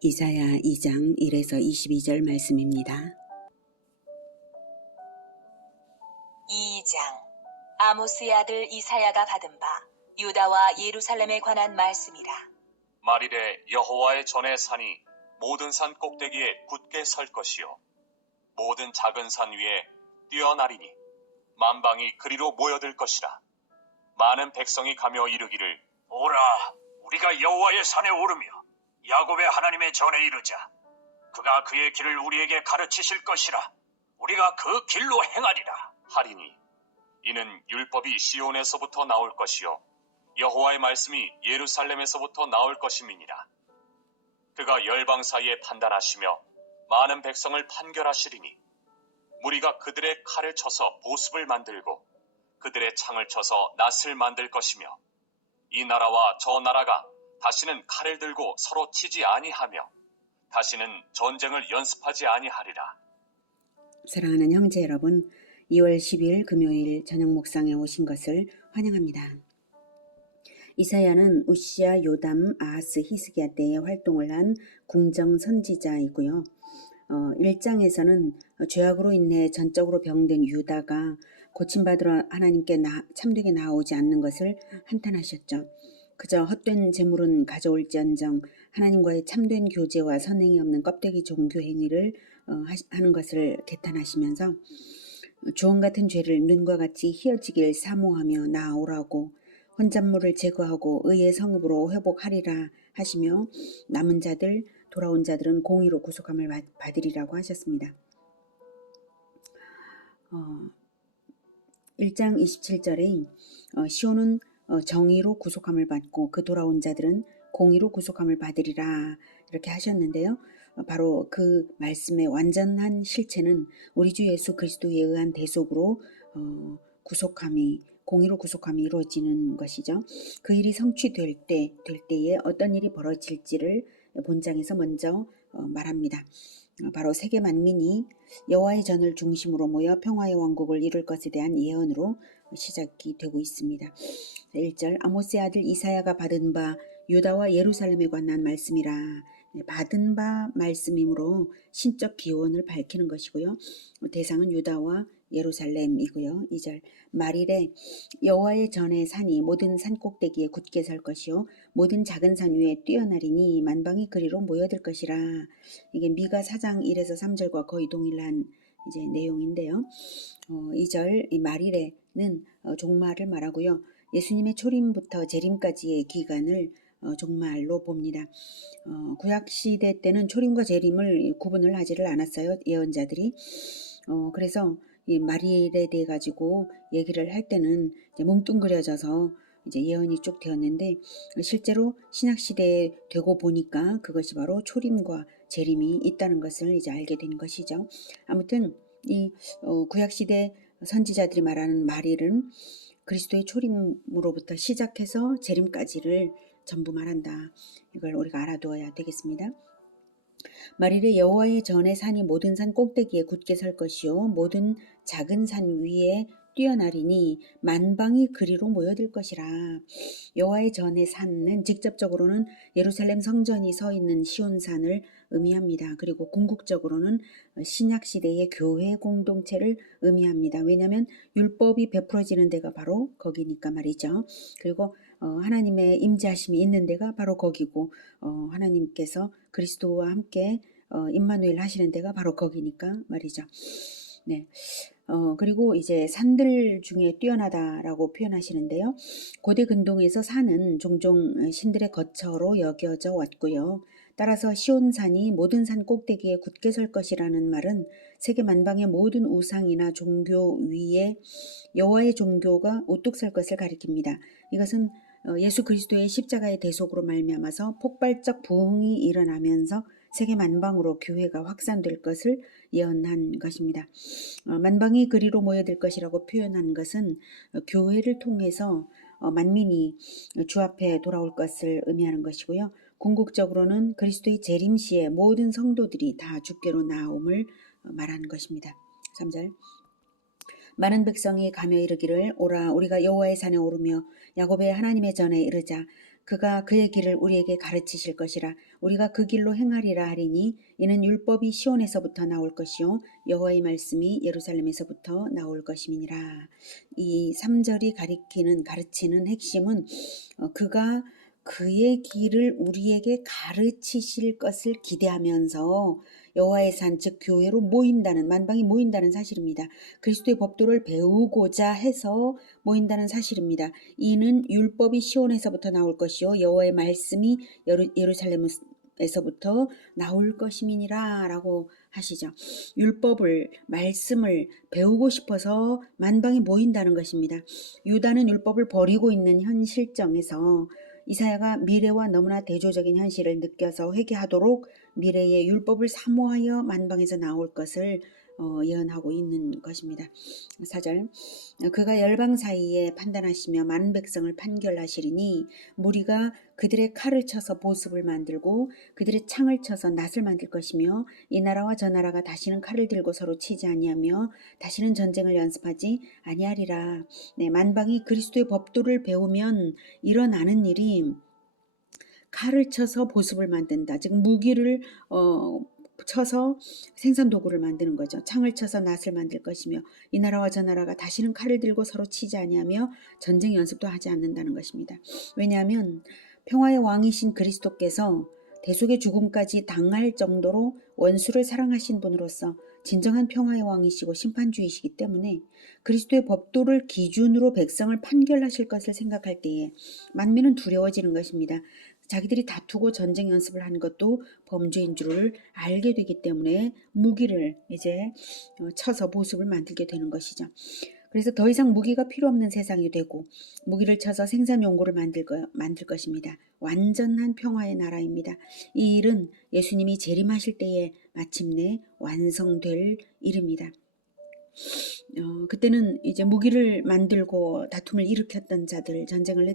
이사야 2장 1에서 22절 말씀입니다. 2장 아모스의 아들 이사야가 받은 바 유다와 예루살렘에 관한 말씀이라. 말일에 여호와의 전의 산이 모든 산 꼭대기에 굳게 설 것이요 모든 작은 산 위에 뛰어나리니 만방이 그리로 모여들 것이라. 많은 백성이 가며 이르기를 오라, 우리가 여호와의 산에 오르며 야곱의 하나님의 전에 이르자. 그가 그의 길을 우리에게 가르치실 것이라. 우리가 그 길로 행하리라 하리니 이는 율법이 시온에서부터 나올 것이요 여호와의 말씀이 예루살렘에서부터 나올 것임이니라. 그가 열방 사이에 판단하시며 많은 백성을 판결하시리니 무리가 그들의 칼을 쳐서 보습을 만들고 그들의 창을 쳐서 낫을 만들 것이며 이 나라와 저 나라가 다시는 칼을 들고 서로 치지 아니하며 다시는 전쟁을 연습하지 아니하리라. 사랑하는 형제 여러분, 2월 10일 금요일 저녁 묵상에 오신 것을 환영합니다. 이사야는 우시야, 요담, 아하스, 히스기야 때에 활동을 한 궁정 선지자이고요. 1장에서는 죄악으로 인해 전적으로 병든 유다가 고침받으러 하나님께 참되게 나아오지 않는 것을 한탄하셨죠. 그저 헛된 재물은 가져올지언정 하나님과의 참된 교제와 선행이 없는 껍데기 종교 행위를 하는 것을 개탄하시면서 주원 같은 죄를 눈과 같이 희어지길 사모하며 나아오라고 혼잣물을 제거하고 의의 성읍으로 회복하리라 하시며 남은 자들, 돌아온 자들은 공의로 구속함을 받으리라고 하셨습니다. 1장 27절에 시온은 정의로 구속함을 받고 그 돌아온 자들은 공의로 구속함을 받으리라 이렇게 하셨는데요. 바로 그 말씀의 완전한 실체는 우리 주 예수 그리스도에 의한 대속으로 공의로 구속함이 이루어지는 것이죠. 그 일이 성취될 때에 어떤 일이 벌어질지를 본장에서 먼저 말합니다. 바로 세계 만민이 여호와의 전을 중심으로 모여 평화의 왕국을 이룰 것에 대한 예언으로 시작이 되고 있습니다. 1절 아모스의 아들 이사야가 받은 바 유다와 예루살렘에 관한 말씀이라. 받은 바 말씀이므로 신적 기원을 밝히는 것이고요. 대상은 유다와 예루살렘이고요. 2절 말일에 여호와의 전의 산이 모든 산 꼭대기에 굳게 설 것이요 모든 작은 산 위에 뛰어나리니 만방이 그리로 모여들 것이라. 이게 미가 4장 1에서 3절과 거의 동일한 이제 내용인데요. 2절 이 말일에는 종말을 말하고요. 예수님의 초림부터 재림까지의 기간을 종말로 봅니다. 구약시대 때는 초림과 재림을 구분을 하지를 않았어요. 예언자들이. 그래서 이 말일에 대해 가지고 얘기를 할 때는 이제 뭉뚱그려져서 이제 예언이 쭉 되었는데 실제로 신약시대에 되고 보니까 그것이 바로 초림과 재림이 있다는 것을 이제 알게 된 것이죠. 아무튼 이 구약시대 선지자들이 말하는 말일은 그리스도의 초림으로부터 시작해서 재림까지를 전부 말한다. 이걸 우리가 알아두어야 되겠습니다. 말일에 여호와의 전의 산이 모든 산 꼭대기에 굳게 설 것이요 모든 작은 산 위에 뛰어나리니 만방이 그리로 모여들 것이라. 여호와의 전의 산은 직접적으로는 예루살렘 성전이 서 있는 시온산을 의미합니다. 그리고 궁극적으로는 신약시대의 교회 공동체를 의미합니다. 왜냐하면 율법이 베풀어지는 데가 바로 거기니까 말이죠. 그리고 하나님의 임재하심이 있는 데가 바로 거기고 하나님께서 그리스도와 함께 임마누엘 하시는 데가 바로 거기니까 말이죠. 네. 그리고 이제 산들 중에 뛰어나다라고 표현하시는데요. 고대 근동에서 산은 종종 신들의 거처로 여겨져 왔고요. 따라서 시온산이 모든 산 꼭대기에 굳게 설 것이라는 말은 세계 만방의 모든 우상이나 종교 위에 여호와의 종교가 우뚝 설 것을 가리킵니다. 이것은 예수 그리스도의 십자가의 대속으로 말미암아서 폭발적 부흥이 일어나면서 세계 만방으로 교회가 확산될 것을 예언한 것입니다. 만방이 그리로 모여들 것이라고 표현한 것은 교회를 통해서 만민이 주 앞에 돌아올 것을 의미하는 것이고요. 궁극적으로는 그리스도의 재림 시에 모든 성도들이 다 주께로 나옴을 말하는 것입니다. 3절 많은 백성이 가며 이르기를 오라 우리가 여호와의 산에 오르며 야곱의 하나님의 전에 이르자 그가 그의 길을 우리에게 가르치실 것이라 우리가 그 길로 행하리라 하리니 이는 율법이 시온에서부터 나올 것이요 여호와의 말씀이 예루살렘에서부터 나올 것임이니라. 이 3절이 가르치는 핵심은 그가 그의 길을 우리에게 가르치실 것을 기대하면서 여호와의 산 즉 교회로 모인다는 만방이 모인다는 사실입니다. 그리스도의 법도를 배우고자 해서 모인다는 사실입니다. 이는 율법이 시온에서부터 나올 것이요 여호와의 말씀이 예루살렘에서부터 나올 것임이니라 라고 하시죠. 율법을 말씀을 배우고 싶어서 만방이 모인다는 것입니다. 유다는 율법을 버리고 있는 현 실정에서 이사야가 미래와 너무나 대조적인 현실을 느껴서 회개하도록 미래의 율법을 사모하여 만방에서 나올 것을 예언하고 있는 것입니다. 4절 그가 열방 사이에 판단하시며 많은 백성을 판결하시리니 무리가 그들의 칼을 쳐서 보습을 만들고 그들의 창을 쳐서 낫을 만들 것이며 이 나라와 저 나라가 다시는 칼을 들고 서로 치지 아니하며 다시는 전쟁을 연습하지 아니하리라. 네, 만방이 그리스도의 법도를 배우면 일어나는 일이 칼을 쳐서 보습을 만든다. 즉 무기를 쳐서 생산 도구를 만드는 거죠. 창을 쳐서 낫을 만들 것이며 이 나라와 저 나라가 다시는 칼을 들고 서로 치지 아니하며 전쟁 연습도 하지 않는다는 것입니다. 왜냐하면 평화의 왕이신 그리스도께서 대속의 죽음까지 당할 정도로 원수를 사랑하신 분으로서 진정한 평화의 왕이시고 심판주이시기 때문에 그리스도의 법도를 기준으로 백성을 판결하실 것을 생각할 때에 만민은 두려워지는 것입니다. 자기들이 다투고 전쟁 연습을 한 것도 범죄인 줄을 알게 되기 때문에 무기를 이제 쳐서 보습을 만들게 되는 것이죠. 그래서 더 이상 무기가 필요 없는 세상이 되고 무기를 쳐서 생산 용고를 만들 것입니다. 완전한 평화의 나라입니다. 이 일은 예수님이 재림하실 때에 마침내 완성될 일입니다. 그때는 이제 무기를 만들고 다툼을 일으켰던 자들, 전쟁을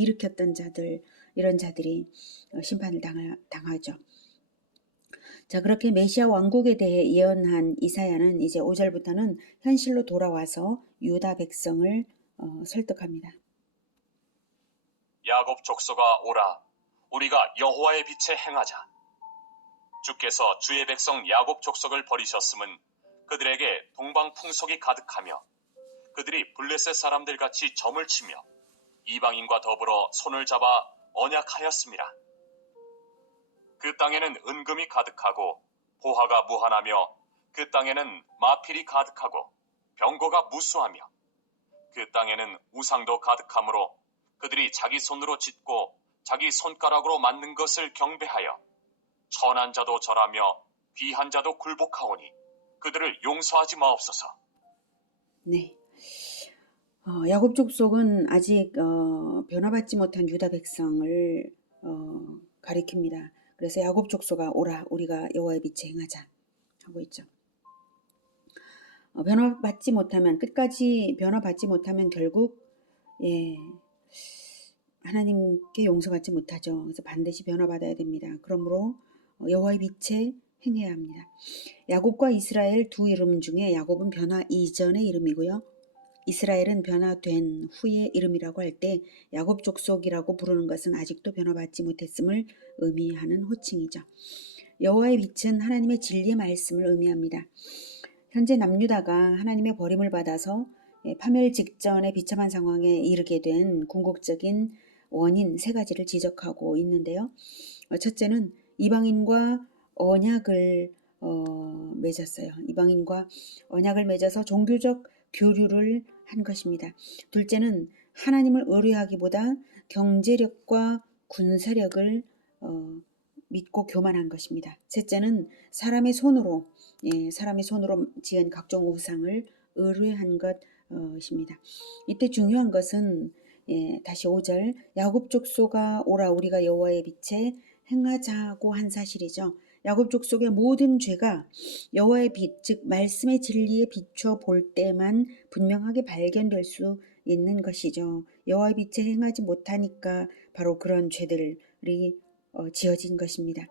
일으켰던 자들, 이런 자들이 심판을 당하죠. 자, 그렇게 메시아 왕국에 대해 예언한 이사야는 이제 5절부터는 현실로 돌아와서 유다 백성을 설득합니다. 야곱 족속아 오라 우리가 여호와의 빛에 행하자. 주께서 주의 백성 야곱 족속을 버리셨음은 그들에게 동방 풍속이 가득하며 그들이 블레셋 사람들 같이 점을 치며 이방인과 더불어 손을 잡아 언약하였습니다. 그 땅에는 은금이 가득하고 보화가 무한하며 그 땅에는 마필이 가득하고 병거가 무수하며 그 땅에는 우상도 가득하므로 그들이 자기 손으로 짓고 자기 손가락으로 만든 것을 경배하여 천한 자도 절하며 귀한 자도 굴복하오니 그들을 용서하지 마옵소서. 네. 야곱 족속은 아직 변화받지 못한 유다 백성을 가리킵니다. 그래서 야곱 족속아 오라 우리가 여호와의 빛에 행하자 하고 있죠. 끝까지 변화받지 못하면 결국 하나님께 용서받지 못하죠. 그래서 반드시 변화받아야 됩니다. 그러므로 여호와의 빛에 행해야 합니다. 야곱과 이스라엘 두 이름 중에 야곱은 변화 이전의 이름이고요. 이스라엘은 변화된 후의 이름이라고 할 때 야곱 족속이라고 부르는 것은 아직도 변화받지 못했음을 의미하는 호칭이죠. 여호와의 빛은 하나님의 진리의 말씀을 의미합니다. 현재 남유다가 하나님의 버림을 받아서 파멸 직전의 비참한 상황에 이르게 된 궁극적인 원인 3가지를 지적하고 있는데요. 첫째는 이방인과 언약을 맺었어요. 이방인과 언약을 맺어서 종교적 교류를 한 것입니다. 둘째는 하나님을 의뢰하기보다 경제력과 군사력을 믿고 교만한 것입니다. 셋째는 사람의 손으로 지은 각종 우상을 의뢰한 것입니다. 이때 중요한 것은 다시 5절 야곱 족속아 오라 우리가 여호와의 빛에 행하자고 한 사실이죠. 야곱 족속의 모든 죄가 여호와의 빛, 즉 말씀의 진리에 비춰 볼 때만 분명하게 발견될 수 있는 것이죠. 여호와의 빛에 행하지 못하니까 바로 그런 죄들이 지어진 것입니다.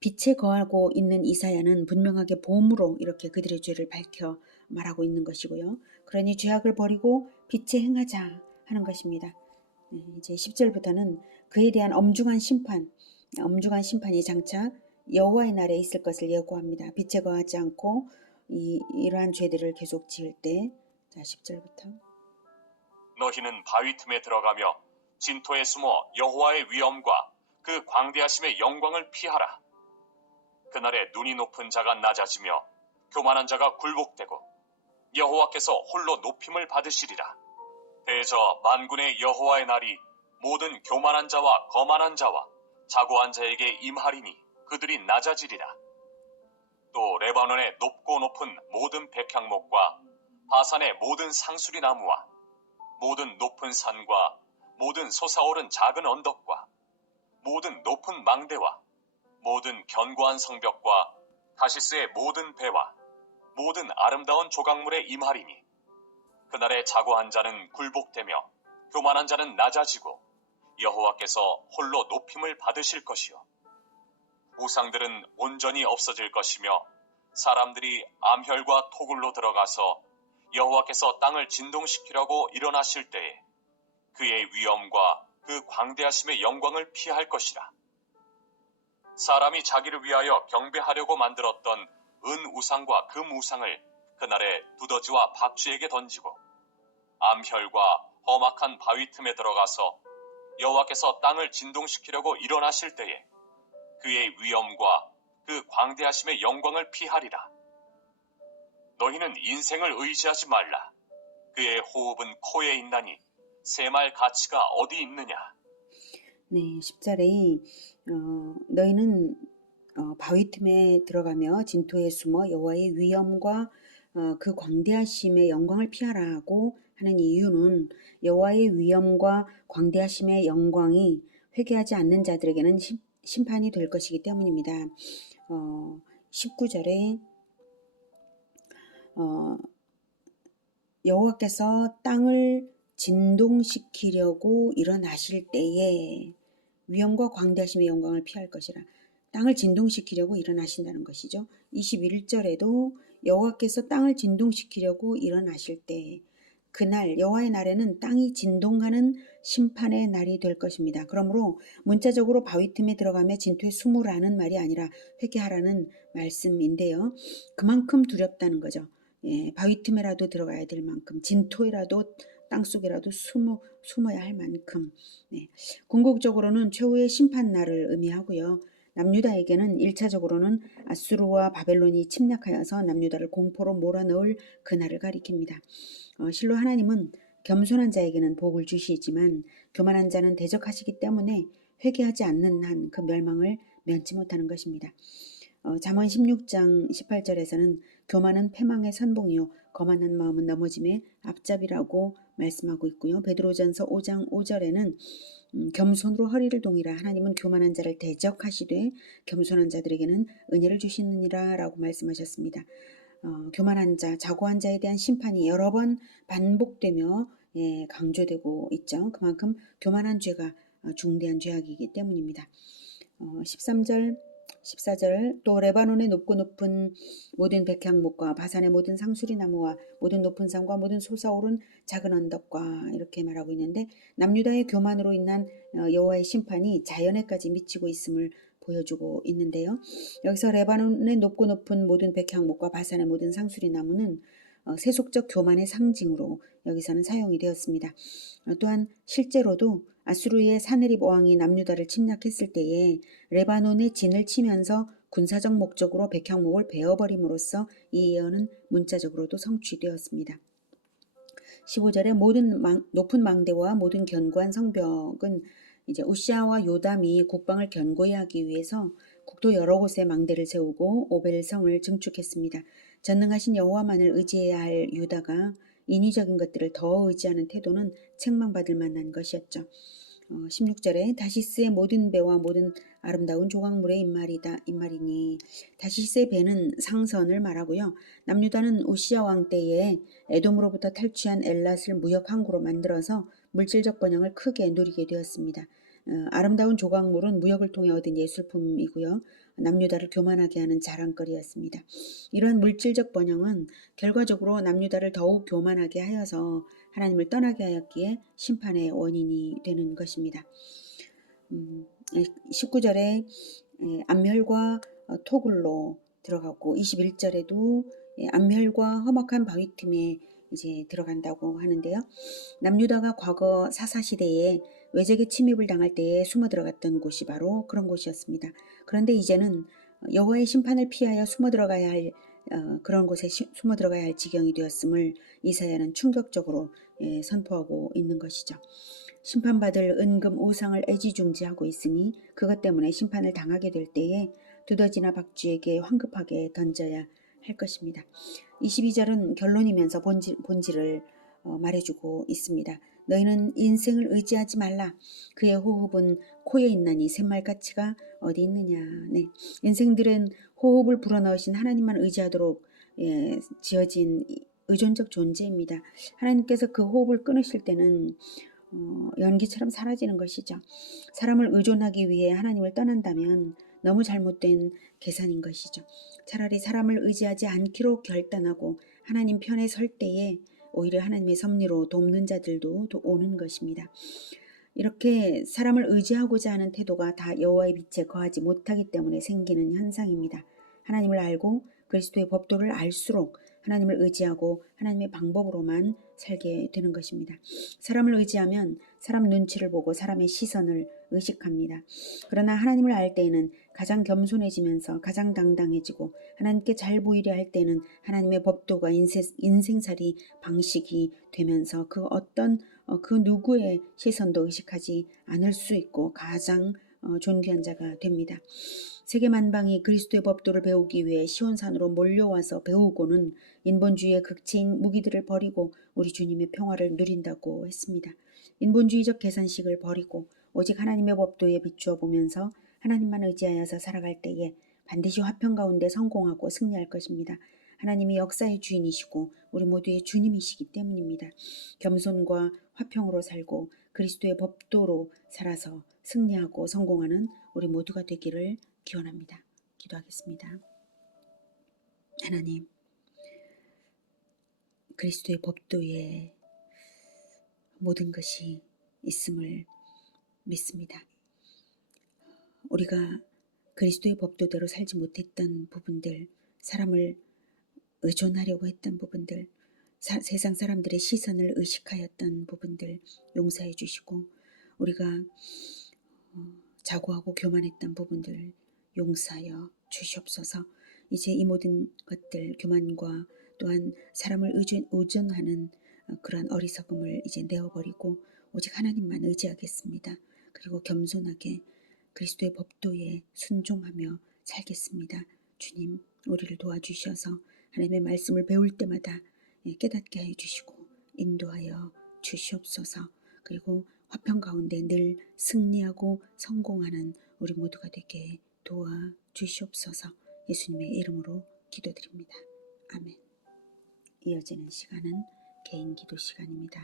빛에 거하고 있는 이사야는 분명하게 봄으로 이렇게 그들의 죄를 밝혀 말하고 있는 것이고요. 그러니 죄악을 버리고 빛에 행하자 하는 것입니다. 이제 10절부터는 그에 대한 엄중한 심판이 장차 여호와의 날에 있을 것을 예고합니다. 빛에 거하지 않고 이러한 죄들을 계속 지을 때, 자 10절부터 너희는 바위 틈에 들어가며 진토에 숨어 여호와의 위엄과 그 광대하심의 영광을 피하라. 그날에 눈이 높은 자가 낮아지며 교만한 자가 굴복되고 여호와께서 홀로 높임을 받으시리라. 대저 만군의 여호와의 날이 모든 교만한 자와 거만한 자와 자고한 자에게 임하리니 그들이 낮아지리라. 또 레바논의 높고 높은 모든 백향목과 바산의 모든 상수리 나무와 모든 높은 산과 모든 솟아오른 작은 언덕과 모든 높은 망대와 모든 견고한 성벽과 다시스의 모든 배와 모든 아름다운 조각물에 임하리니 그날에 자고한 자는 굴복되며 교만한 자는 낮아지고 여호와께서 홀로 높임을 받으실 것이요 우상들은 온전히 없어질 것이며 사람들이 암혈과 토굴로 들어가서 여호와께서 땅을 진동시키려고 일어나실 때에 그의 위엄과 그 광대하심의 영광을 피할 것이라. 사람이 자기를 위하여 경배하려고 만들었던 은 우상과 금 우상을 그날에 두더지와 박쥐에게 던지고 암혈과 험악한 바위 틈에 들어가서 여호와께서 땅을 진동시키려고 일어나실 때에 그의 위엄과 그 광대하심의 영광을 피하리라. 너희는 인생을 의지하지 말라. 그의 호흡은 코에 있나니 새말 가치가 어디 있느냐. 네, 10절에 너희는 바위 틈에 들어가며 진토에 숨어 여호와의 위엄과 그 광대하심의 영광을 피하라고 하는 이유는 여호와의 위엄과 광대하심의 영광이 회개하지 않는 자들에게는 심판이 될 것이기 때문입니다. 19절에 여호와께서 땅을 진동시키려고 일어나실 때에 위엄과 광대하심의 영광을 피할 것이라. 땅을 진동시키려고 일어나신다는 것이죠. 21절에도 여호와께서 땅을 진동시키려고 일어나실 때 그날 여호와의 날에는 땅이 진동하는 심판의 날이 될 것입니다. 그러므로 문자적으로 바위 틈에 들어가며 진토에 숨으라는 말이 아니라 회개하라는 말씀인데요. 그만큼 두렵다는 거죠. 예, 바위 틈에라도 들어가야 될 만큼, 진토에라도 땅속에라도 숨어야 할 만큼. 네. 궁극적으로는 최후의 심판 날을 의미하고요. 남유다에게는 1차적으로는 아수르와 바벨론이 침략하여서 남유다를 공포로 몰아넣을 그날을 가리킵니다. 실로 하나님은 겸손한 자에게는 복을 주시지만 교만한 자는 대적하시기 때문에 회개하지 않는 한 그 멸망을 면치 못하는 것입니다. 잠언 16장 18절에서는 교만은 패망의 선봉이요 거만한 마음은 넘어짐의 앞잡이라고 말씀하고 있고요. 베드로전서 5장 5절에는 겸손으로 허리를 동이라. 하나님은 교만한 자를 대적하시되 겸손한 자들에게는 은혜를 주시느니라 라고 말씀하셨습니다. 교만한 자, 자고한 자에 대한 심판이 여러 번 반복되며 강조되고 있죠. 그만큼 교만한 죄가 중대한 죄악이기 때문입니다. 13절 14절 또 레바논의 높고 높은 모든 백향목과 바산의 모든 상수리 나무와 모든 높은 산과 모든 솟아오른 작은 언덕과 이렇게 말하고 있는데 남유다의 교만으로 인한 여호와의 심판이 자연에까지 미치고 있음을 보여주고 있는데요. 여기서 레바논의 높고 높은 모든 백향목과 바산의 모든 상수리 나무는 세속적 교만의 상징으로 여기서는 사용이 되었습니다. 또한 실제로도 아수르의 사네립 왕이 남유다를 침략했을 때에 레바논의 진을 치면서 군사적 목적으로 백향목을 베어버림으로써 이 예언은 문자적으로도 성취되었습니다. 15절에 모든 높은 망대와 모든 견고한 성벽은 이제 우시아와 요담이 국방을 견고히 하기 위해서 국토 여러 곳에 망대를 세우고 오벨성을 증축했습니다. 전능하신 여호와만을 의지해야 할 유다가 인위적인 것들을 더 의지하는 태도는 책망받을 만한 것이었죠. 16절에 다시스의 모든 배와 모든 아름다운 조각물의 임말이니 다시스의 배는 상선을 말하고요. 남유다는 우시아 왕 때에 에돔으로부터 탈취한 엘랏을 무역 항구로 만들어서 물질적 번영을 크게 누리게 되었습니다. 아름다운 조각물은 무역을 통해 얻은 예술품이고요. 남유다를 교만하게 하는 자랑거리였습니다. 이러한 물질적 번영은 결과적으로 남유다를 더욱 교만하게 하여서 하나님을 떠나게 하였기에 심판의 원인이 되는 것입니다. 19절에 암멸과 토굴로 들어가고 21절에도 암멸과 험악한 바위 틈에 이제 들어간다고 하는데요. 남유다가 과거 사사 시대에 외적의 침입을 당할 때에 숨어 들어갔던 곳이 바로 그런 곳이었습니다. 그런데 이제는 여호와의 심판을 피하여 숨어 들어가야 할 그런 곳에 숨어 들어가야 할 지경이 되었음을 이사야는 충격적으로 선포하고 있는 것이죠. 심판받을 은금 우상을 애지중지하고 있으니 그것 때문에 심판을 당하게 될 때에 두더지나 박쥐에게 황급하게 던져야 할 것입니다. 22절은 결론이면서 본질을 말해주고 있습니다. 너희는 인생을 의지하지 말라. 그의 호흡은 코에 있나니 샘말가치가 어디 있느냐. 네. 인생들은 호흡을 불어넣으신 하나님만 의지하도록 지어진 의존적 존재입니다. 하나님께서 그 호흡을 끊으실 때는 연기처럼 사라지는 것이죠. 사람을 의존하기 위해 하나님을 떠난다면 너무 잘못된 계산인 것이죠. 차라리 사람을 의지하지 않기로 결단하고 하나님 편에 설 때에 오히려 하나님의 섭리로 돕는 자들도 오는 것입니다. 이렇게 사람을 의지하고자 하는 태도가 다 여호와의 빛에 거하지 못하기 때문에 생기는 현상입니다. 하나님을 알고 그리스도의 법도를 알수록 하나님을 의지하고 하나님의 방법으로만 살게 되는 것입니다. 사람을 의지하면 사람 눈치를 보고 사람의 시선을 의식합니다. 그러나 하나님을 알 때에는 가장 겸손해지면서 가장 당당해지고 하나님께 잘 보이려 할 때는 하나님의 법도가 인생살이 방식이 되면서 그 누구의 시선도 의식하지 않을 수 있고 가장 존귀한 자가 됩니다. 세계 만방이 그리스도의 법도를 배우기 위해 시온산으로 몰려와서 배우고는 인본주의의 극치인 무기들을 버리고 우리 주님의 평화를 누린다고 했습니다. 인본주의적 계산식을 버리고 오직 하나님의 법도에 비추어 보면서 하나님만 의지하여서 살아갈 때에 반드시 화평 가운데 성공하고 승리할 것입니다. 하나님이 역사의 주인이시고 우리 모두의 주님이시기 때문입니다. 겸손과 화평으로 살고 그리스도의 법도로 살아서 승리하고 성공하는 우리 모두가 되기를 기원합니다. 기도하겠습니다. 하나님, 그리스도의 법도에 모든 것이 있음을 믿습니다. 우리가 그리스도의 법도대로 살지 못했던 부분들, 사람을 의존하려고 했던 부분들, 세상 사람들의 시선을 의식하였던 부분들 용서해 주시고 우리가 자고하고 교만했던 부분들 용서하여 주시옵소서. 이제 이 모든 것들 교만과 또한 사람을 의존하는 그러한 어리석음을 이제 내어버리고 오직 하나님만 의지하겠습니다. 그리고 겸손하게 그리스도의 법도에 순종하며 살겠습니다. 주님, 우리를 도와주셔서 하나님의 말씀을 배울 때마다 깨닫게 해주시고 인도하여 주시옵소서. 그리고 화평 가운데 늘 승리하고 성공하는 우리 모두가 되게 도와주시옵소서. 예수님의 이름으로 기도드립니다. 아멘. 이어지는 시간은 개인 기도 시간입니다.